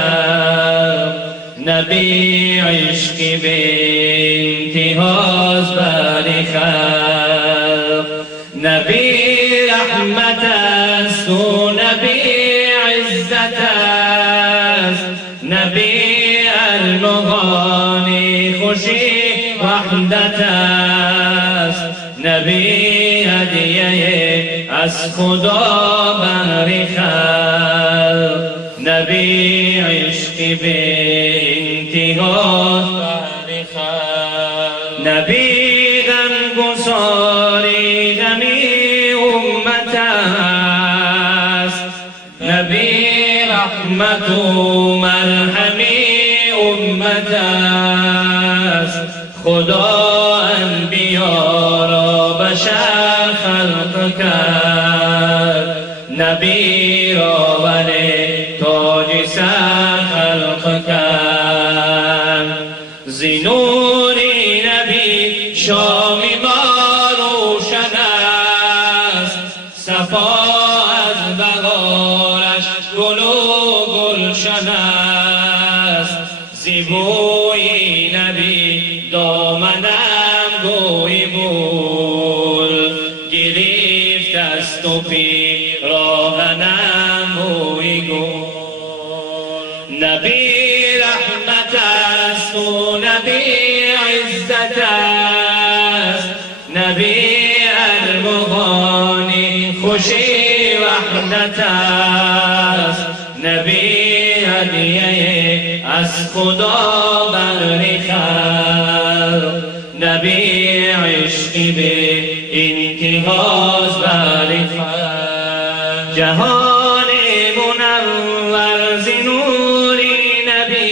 خلق نبی عشقی به انتهاز بر خلق نبی رحمت است و نبی عزت است نبی ارمغانی خوشی وحدت است نبی هدیه از خدا بر خلق نبی عشقی به انتها بر خلق نبی غمگساری غمی امت است نبی رحمت و مرحمی امت است خدا انبیا را بشر خلق کرد نبی را بر تاج سر خلق کرد زینوری نبی شام ما روشن است صفا از بهارش گل و گلشن است زیبوی نبی دامنم گوی بول گرفت است و پیراهنم بوی گل نبی رحمت است و نبی عزت است نبی ارمغانی خوشی وحدت است نبی هدیه از خدا بر خلق نبی عشقی به انتهاز بر خلق جهان منور زنوری نبی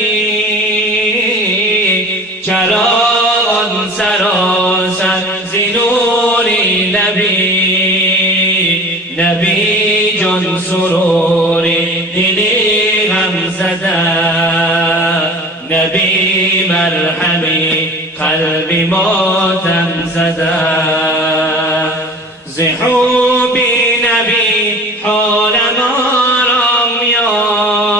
چراغان سراسر زنوری نبی نبی جان سروری دلی غم زده نبی مرحمی قلب ماتم زده زحوبی نبی حالم آرام یافت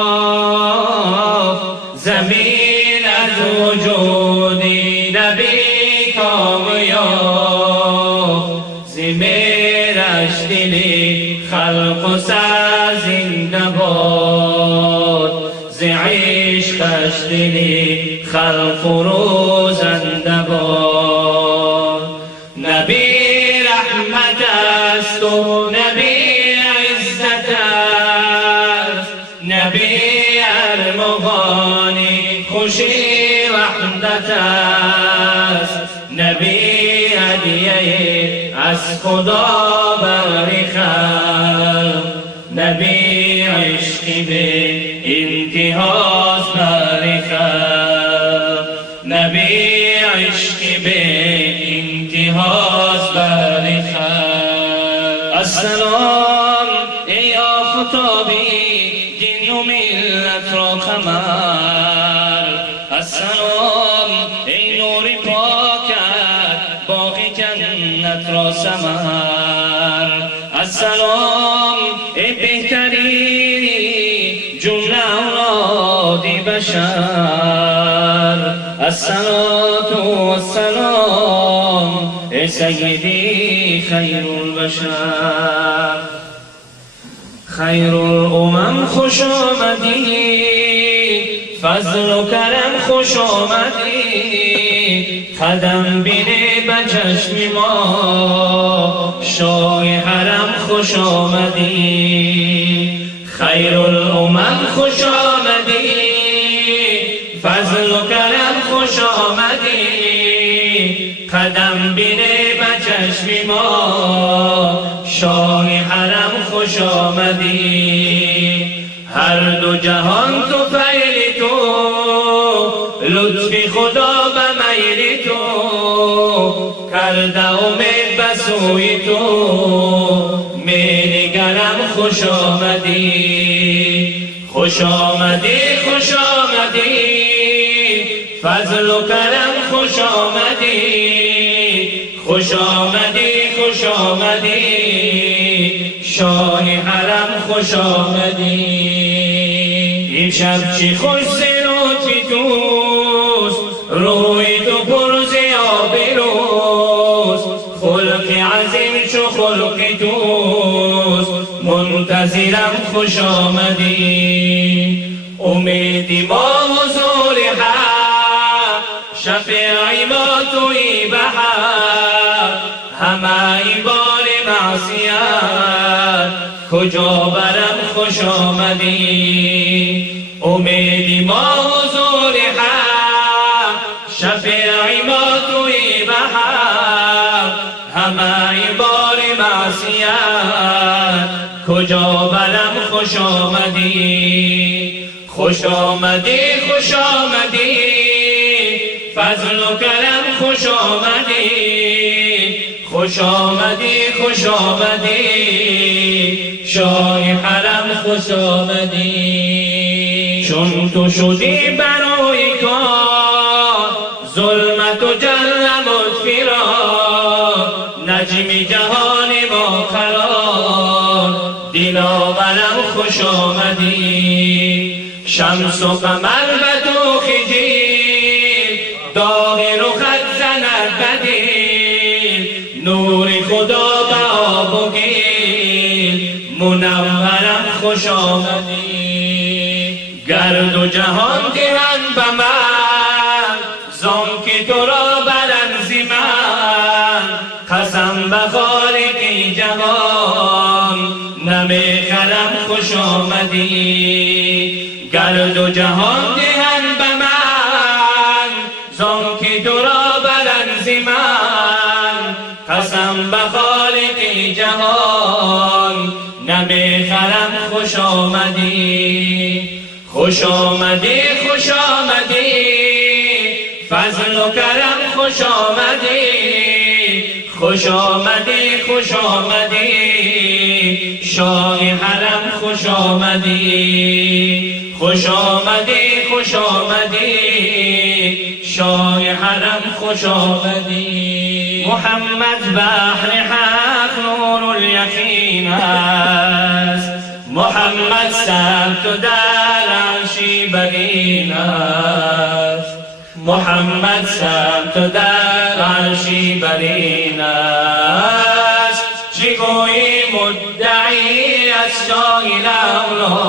زمین از وجودی نبی کام یافت زمیرش دلی خلق و سر زنده باد ز عشقش دلی خلق و روزنده باد نبی رحمت است و نبی عزت است نبی ارمغانی خوشی وحدت است نبی هدیه از خدا بر خلق نبی عشقی به انتهاز بر خلق نبی عشقی به انتهاز بر خلق السلام ای آفتابی جن و ملت را قمر السلام ای نور پاکت باغ جنت را ثمر السلام ای بهترین جمله اولاد بشر الصلاة والسلام ای سیدی خیر البشر خیر الامم خوش آمدی فضل و کرم خوش آمدی قدم بینه به چشم ما شاه حرم خوش آمدی خیر الامم خوش آمدی فضل و کرم خوش آمدی قدم بینه به چشم ما شاه حرم خوش آمدی هر دو جهان تو فیل تو لطفی خدا به میل تو کرده امید به سوی تو می‌نگرم خوش آمدی خوش آمدی خوش آمدی فضل و کرم خوش آمدی خوش آمدی خوش آمدی شاه حرم خوش آمدی امشب چی خوش لطفی توست، روی تو پر ز آبروست، خلق عظیم چو خلق توست، منتظرم خوش آمدی. امیدی ما حضور حق، شفیعی ما تویی به حق، همه بار معصیت کجا برم خوش آمدی. امیدی ما حضور حق، شفیعی ما تویی به حق، همه بار معصیت کجا برم خوش آمدی. خوش آمدی خوش آمدی، فضل و کرم خوش آمدی. خوش آمدی خوش آمدی، شاه حرم خوش آمدی. چون تو شدی برای کار، ظلمت و جهل لطفی را، نجم جهان ما قرار، دلاورم خوش آمدی. شمس و قمر به تو خجیر، داغ رخت زند بدیر، نور خدا به آب و گیر، منورم خوش آمدی. گرد و جهان دهند به من، زانکه تو را برند ز من، قسم به خالق جهان، نمیخرم خوش آمدی. گرد و جهان دهند به من، زانکه تو را برند ز من، قسم به خالق جهان، نمیخرم خوش آمدی. خوش آمدی خوش آمدی، فضل و کرم خوش آمدی. خوش آمدی خوش آمدی، شاه حرم خوش آمدی. خوش آمدی خوش آمدی، شاه حرم خوش آمدی. محمد بحر حق نور الیقین است، محمد ثبت و در عرشی برین است، محمد ثبت و در عرشی برین است. چی گویی مدعی از شاه الاولا،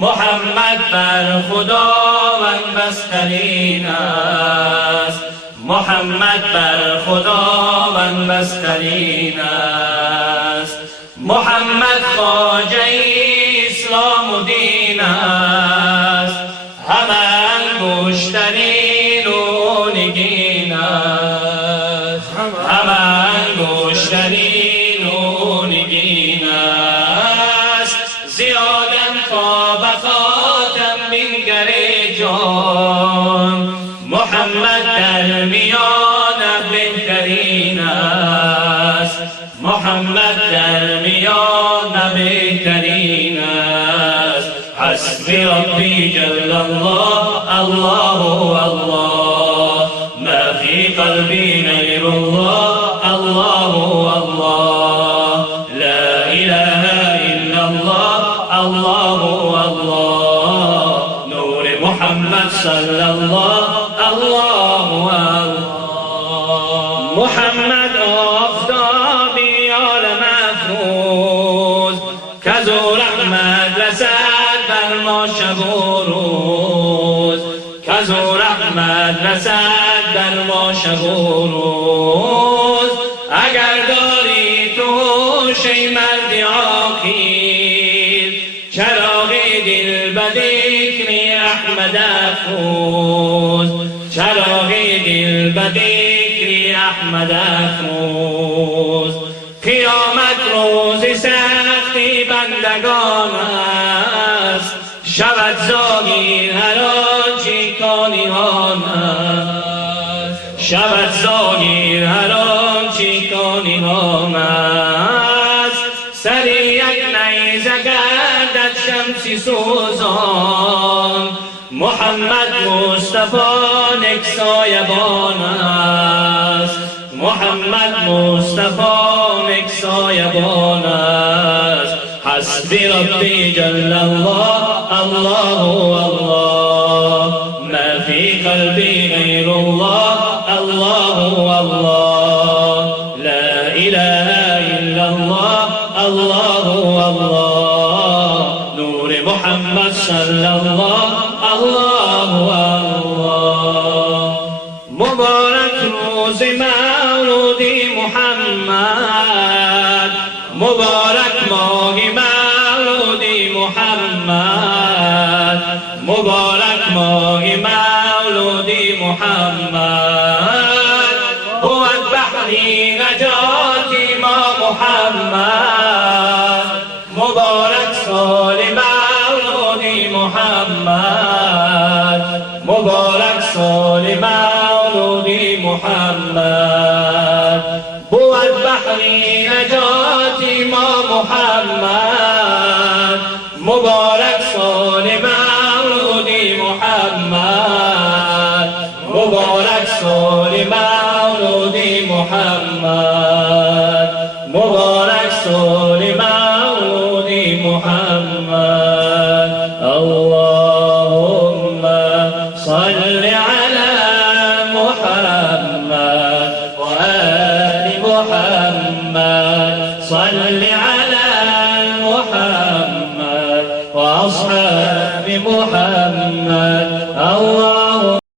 محمد بر خداوند بسترین است، محمد بر خداوند بسترین است. محمد خواجه اسلام و دین است، همه انگشترین و نگین است، همه انگشترین و نگین است. زیادن تا به خاتم بنگر جان، محمد در میان بهترین است، محمد در میان بهترین است. حسبی ربی جل الله، الله الله، ما فی قلبی غیر الله، الله الله، لا اله الا الله، الله الله، نور محمد صلی الله، الله الله. محمد آفتابی عالم افروز، کز او رحمت رسد بر ما شب و روز، کز او رحمت رسد بر ما شب و روز. اگر داری تو هوش ای مرد عاقل، چراغ دل به ذکر احمد افروز، چراغ دل به ذکر احمد افروز. قیامت روز سختی بندگان است، شود ظاهر هر آنچه کانیان است، شود ظاهر هر آنچه کانیان است. سر یک نیزه گردد شمسی سوزان، محمد مصطفی نک سایبان است، محمد مصطفی نک سایبان است. حسبي ربي جل الله الله الله ما في قلبي غير الله الله الله لا إله إلا الله الله الله نور محمد صلى الله الله الله مبارك روز مولود محمد مبارك ماه مولود محمد مبارك ماه مولود محمد هو البحر نجات ما محمد مبارك سال مولود محمد مبارك سال مولود محمد هو البحر نجات ما محمد مبارك سال مولود محمد مبارك سال مولود محمد مبارك سال مولود محمد اللهم صل على محمد وآل محمد صل على محمد وأصحاب محمد